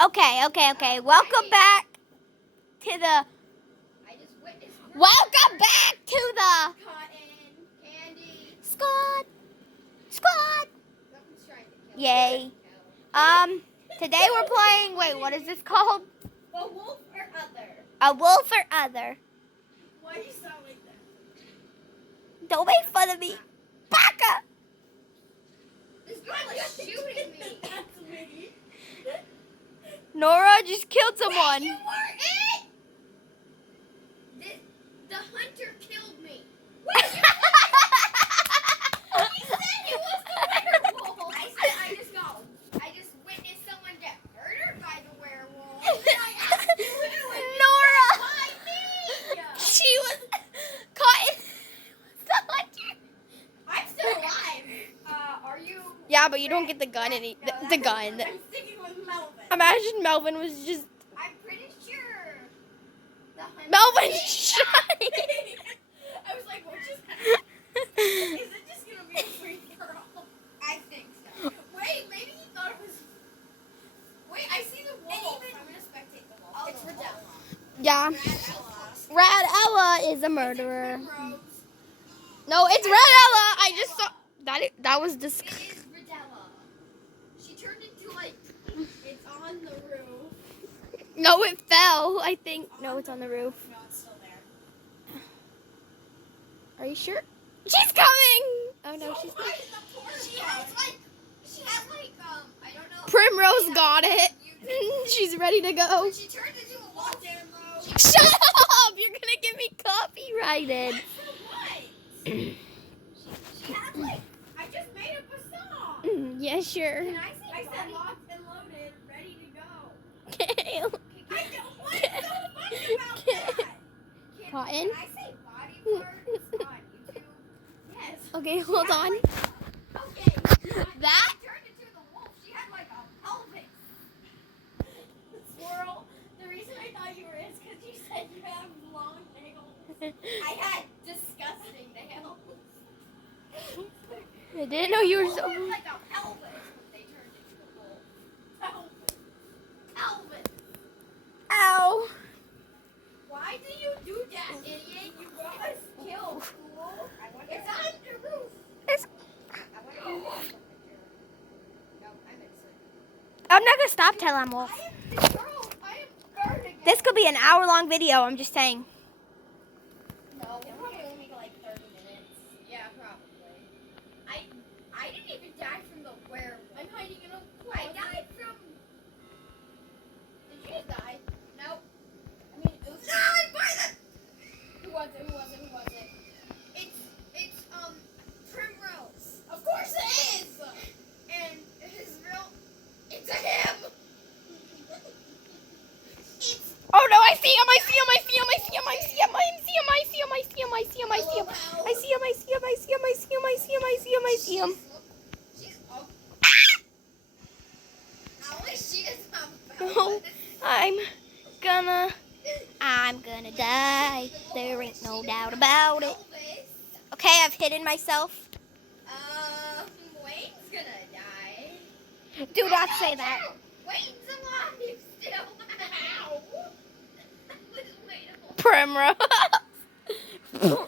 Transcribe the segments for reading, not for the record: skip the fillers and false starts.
Okay. Welcome back to the. Welcome back to the. Cotton candy. Squad. Someone's trying to kill Yay. me. Today we're playing. Wait, what is this called? A wolf or other. A wolf or other. Why do you sound like that? Don't make fun of me. Baka. This girl is shooting me. That's me. Nora just killed someone. Wait, you were it? The hunter killed me. Wait, he said he was the werewolf. I just witnessed someone get murdered by the werewolf. And I asked you who, and you Nora. said, why me? She was caught in the hunter. I'm still alive. Are you? Yeah, but you don't get the gun. The gun. I'm sticking with Melvin. Imagine Melvin was just. I'm pretty sure the hunter. Melvin shot. I was like, what just happened? Is it just gonna be a free for all? I think so. Wait, maybe he thought it was. Wait, I see the wolf. I'm gonna spectate the wolf. It's Radella. Yeah. Radella. Rad Ella is a murderer. Primrose. No, it's Red Ella. I just saw that was It disgusting. is Radella. She turned into like. It's on the roof. No, it fell. I think. No, it's on the roof. No, it's still there. Are you sure? She's coming. Oh no, she's not. She has like. I don't know. Primrose got it. She's ready to go. When she turned into a wolf, Shut up! You're gonna get me copyrighted. What? She has like. I just made up a song. Yeah, sure. Can I say? I said locked and loaded, ready to go. Okay. I don't. What's so funny about that? Cotton? Can I say body parts on YouTube? Yes. Okay, hold on. Okay. That? She turned into the wolf. She had like a pelvis. Squirrel. The reason I thought you were is because you said you have long nails. I had disgusting nails. I didn't know you were so. Wolves have like a pelvis when they turned into a wolf. Pelvis. Ow. Why do you do that, idiot? You got us killed, fool. It's on the roof. It's- I want to go off the picture. No, I'm inside. I'm not gonna stop till I'm wolf. I am the girl. I am bird again. This could be an hour-long video. I'm just saying. No, we'll probably only make like 30 minutes. Yeah, probably. I didn't even die from the werewolf. I'm hiding in a closet. I died from. Did you just die? Nope. I mean, it was. No, Who was it? It's Primrose. Of course it is. And his real. It's a him. It's. Oh no! I see him! I see him! I see him! I see him! I see him! I see him! I see him! I see him! I see him! I see him! I see him! I see him! I see him! I see him! I see him! I see him! I see him! She's up. I wish she is on No, I'm gonna die. There ain't no doubt about it. Okay, I've hidden myself. Wayne's gonna die. Do not say that. Wayne's alive still. Ow. Which Wayne? Primrose. Primrose.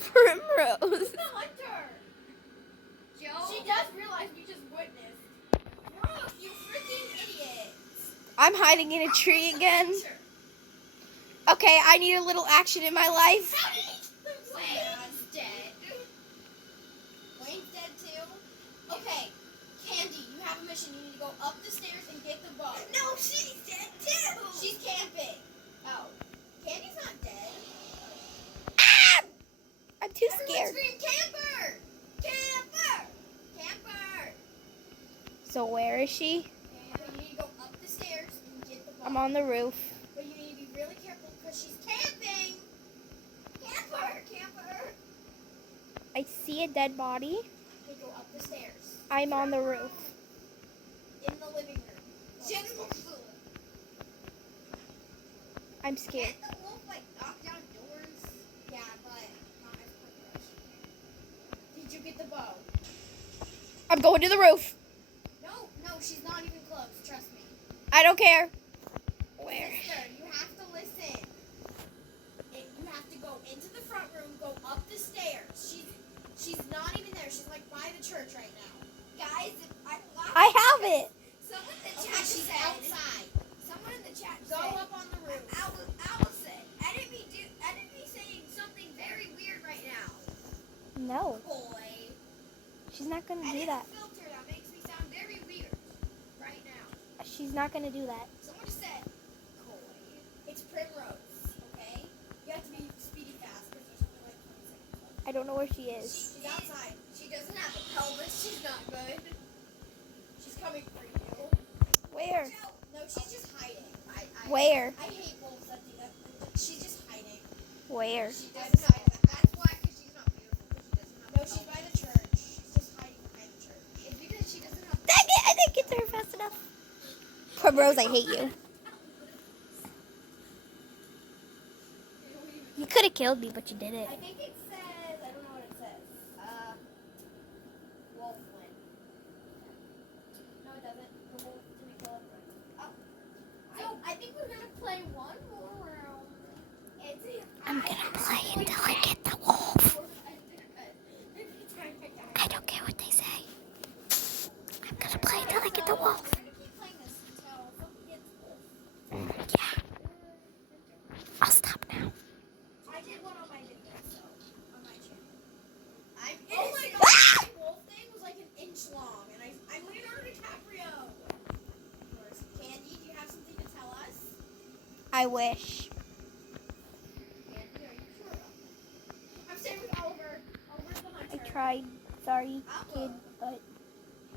Primrose. The hunter. Joe. She does realize we just witnessed. Brooke, you freaking idiot. I'm hiding in a tree again. Okay, I need a little action in my life. Wayne's dead. Wayne's dead too? Okay, Candy, you have a mission. You need to go up the stairs and get the bow. No, she's dead too. She's camping. Oh, Candy's not dead. Ah! I'm too Everyone scared. scream camper! Camper! Camper! So where is she? Camper, you need to go up the stairs and get the bow. I'm on the roof. But you need to be really careful because she's camping. Camper! Camper! I see a dead body. Okay, go up the stairs. I'm on the roof. In the living room. She has a food. I'm scared. Can't the wolf like knock down doors? Yeah, but not as quick as she can. Did you get the bow? I'm going to the roof. No, she's not even close. Trust me. I don't care. Where? Sister, you have to listen. You have to go into the front room, go up the stairs. She's not even there. She's like by the church right now. Guys, I have it. Someone in the chat she's said, outside. Someone in the chat go said, up on the roof. Allison, enemy saying something very weird right now. No, Boy. she's not gonna do Edit that. the filter that makes me sound very weird right now. She's not gonna do that. Someone just said, Coy. It's Primrose, okay? You have to be speedy fast because there's only like 20 seconds left. I don't know where she is. She's outside. She doesn't have a pelvis. She's not good. She's coming for you. Where? No, she's just hiding. Where? I hate wolves that do that. She's just hiding. Where? She doesn't have. That's why, because she's not beautiful. Because she doesn't have. No, she's by the church. She's just hiding behind the church. It's because she doesn't have. Dang it! I didn't get to her fast enough. Primrose, I hate you. You could have killed me, but you didn't. I think it says, I don't know what it says. Wolf win. No, it doesn't. The wolf didn't kill everyone. Oh. So, I think we're going to play one more round. I'm gonna play until I get the wolf. I don't care what they say. I'm gonna play until I get the wolf. We're going to keep playing this until someone gets wolf. Yeah. I'll stop now. I did one on my video, so on my channel. I'm Oh my innocent. god! My wolf thing was like an inch long, and I'm Leonardo DiCaprio. Candy, do you have something to tell us? I wish. Candy, are you sure about that? I'm staying with Oliver. Oliver's the I hunter. tried. Sorry, kid, but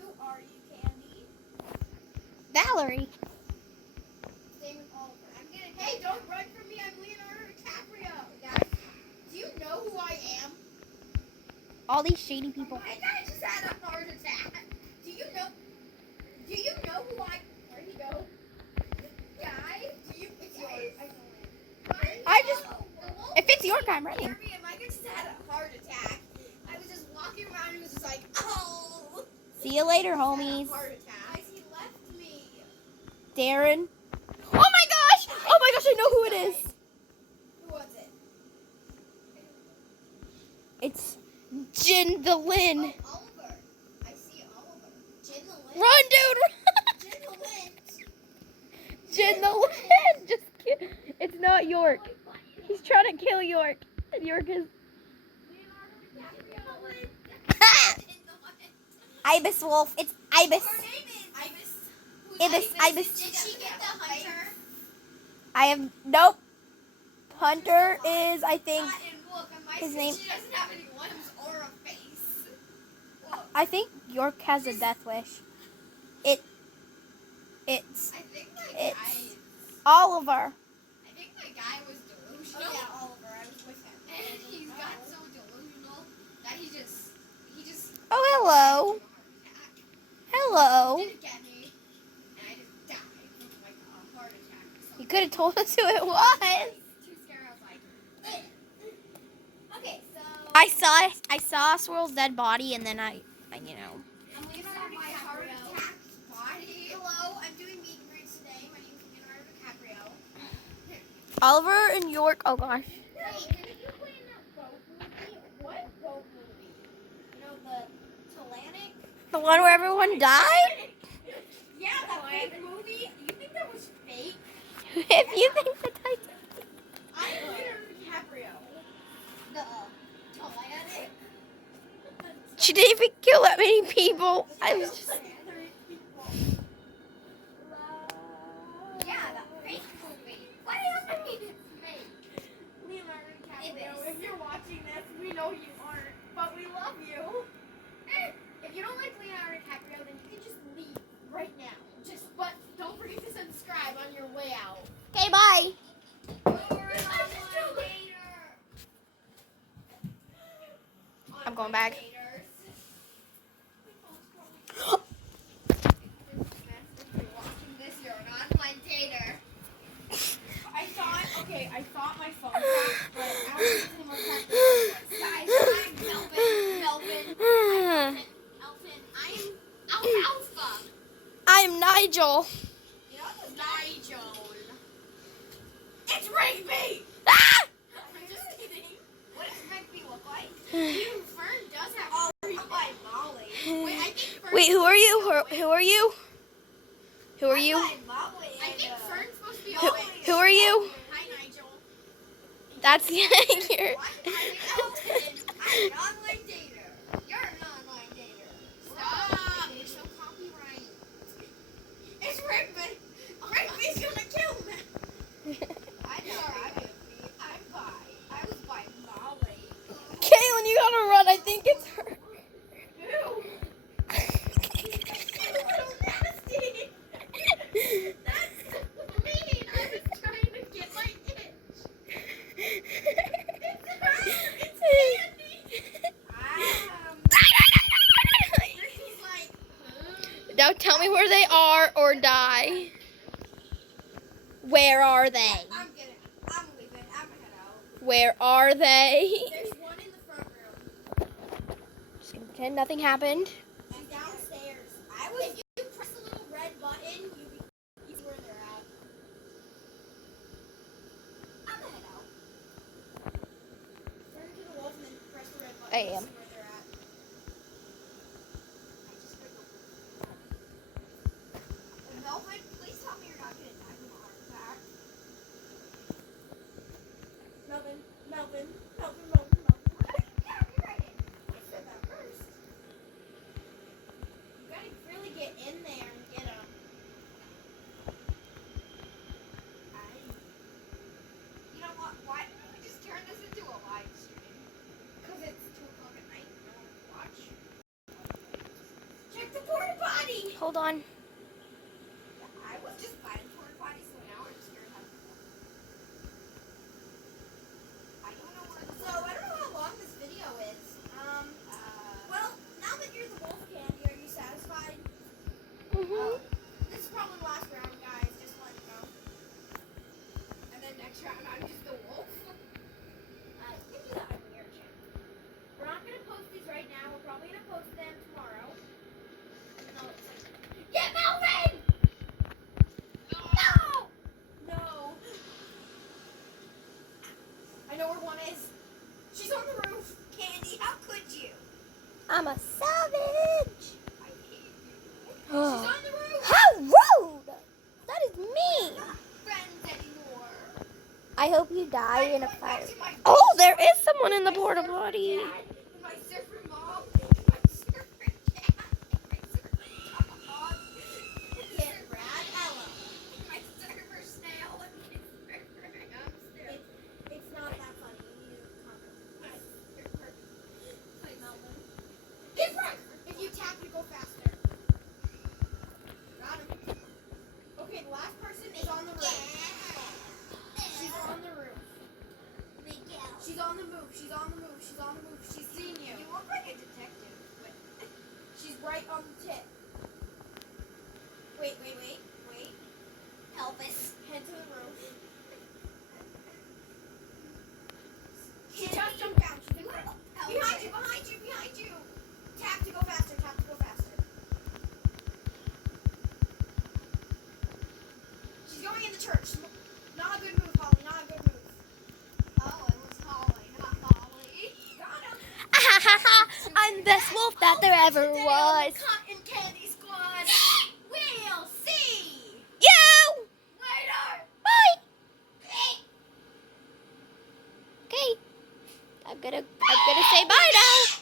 Who are you, Candy? Valerie. Staying with Oliver. I'm gonna. Hey, don't run from me. I'm Leonardo DiCaprio. Guys, do you know who I am? All these shady people. My guy just had a heart attack. Do you know who I? Where'd he go? Guy. It's yours. I know it. I just. If it's York, I'm running. Jeremy and Micah just had a heart attack. I was just walking around and it was just like, oh. See you later, Had a homies. heart attack. Guys, he left me. Darren. Oh my gosh! Oh my gosh! I know who it is. Who was it? It's Jin the Lin. Oh, Oliver. I see Oliver. Jin the Lin. Run, dude! Jin the Lin. Jin the Lin. Just kidding. It's not York. He's trying to kill York. And York is. Ibis Wolf. It's Ibis. Her name is Ibis. Ibis. Ibis. Did she get the hunter? I have. Nope. Hunter is, I think. His name. She doesn't have any limbs or a face. I think York has a death wish. It's I think It's- guy. Oliver. I think my guy was Oh delusional. yeah, Oliver. I was with him. And he's got so delusional that he just Oh, hello. Hello. didn't get me, and I just died from like a heart attack. Or something. You could have told us who it was. Too scared. I was like, Okay, so I saw Swirl's dead body, and then I I'm Leonardo my heart DiCaprio. attack body. Hello, I'm doing meet and greets today. My name is Leonardo DiCaprio. Oliver and York. Oh gosh. Wait, did you play in that boat movie? What boat movie? You know, the Titanic? The one where everyone died. Yeah, that fake movie. You think that was fake? If you think the Titanic. I'm Leonardo DiCaprio. The Titanic? She didn't even kill that many people. I was just. Yeah, that fake movie. What do you mean it's fake? Leonardo DiCaprio, if you're watching this, we know you aren't, but we love you. If you don't like Leonardo DiCaprio, then you can just leave right now. But don't forget to subscribe on your way out. Okay, bye. I'm going back. I thought my phone cracked, but I was using my phone. Guys, I'm Melvin. Elton. I'm Alfalfa. I'm Nigel. Nigel. It's Rigby! Ah! I'm just kidding. What does Rigby look like? Fern does have by Molly. Wait, I think Fern Wait, who are you? Who are you? Who are you? I think Fern's supposed to be Who are you? Hi, Nigel. That's your. I'm an online dater. You're an online dater. Stop. You're so copyright. It's Rigby. Rigby's gonna kill me. I'm sorry, Rigby. I'm bi. I was by Molly. Kaylin, you gotta run. I think it's her. Mean. I was trying to get my itch. Rigby's like, Now tell me where they are or die. Where are they? I'm leaving. I'm head out. Where are they? There's one in the front room. Just gonna pretend nothing happened. She's downstairs. If you press the little red button, you see where they're at. I'm head out. Turn to the wolf and then press the red button. I to am. see where they're at. Melvin, please tell me you're not gonna die from a heart attack. Melvin. Yeah, you're right. I said that first. You gotta really get in there and get them. You know what? Why didn't we just turn this into a live stream? Because it's 2 o'clock at night. No one can watch. Check the porta potty. Hold on. Yeah, I was just by the porta potty, so now I'm scared how to go. I don't know where the So I don't know how long this video is. Well, now that you're the wolf candy, are you satisfied? Mhm. This is probably the last round, guys. Just let you know. and then next round I'm just the wolf. You can do that on your channel. We're not gonna post these right now. We're probably gonna post them tomorrow. Even though it's like, get Melvin! No! No. I know where one is. She's on the roof. Candy, how could you? I'm a savage. I hate you. She's on the roof. How rude! That is mean. Not friends anymore. I hope you die in a I'm going fire. back to my Oh, there is someone in the my porta surfer potty. dad, my surfer mom, my surfer dad, my surfer dog, Get Brad Ella. my surfer snail, and my surfer hamster. It's not that funny. You need to calm down. My Melvin. Get right. If you tap, you go faster. Got him. Okay, the last person is on the roof. She's on the roof. She's on the move. She's on the move. She's on the move. She's seen you. You look like a detective, but She's right on the tip. Wait. Elvis. Head to the roof. She Candy, just jumped down. She's you have a behind you. Tap to go faster. She's going in the church. Not a good move, Holly. Not a good move. Oh, it was Holly, not Holly. Got him. I'm the best wolf that there ever was. Cotton Candy Squad. We'll see. You! Later. Bye! Okay. I'm gonna say bye now.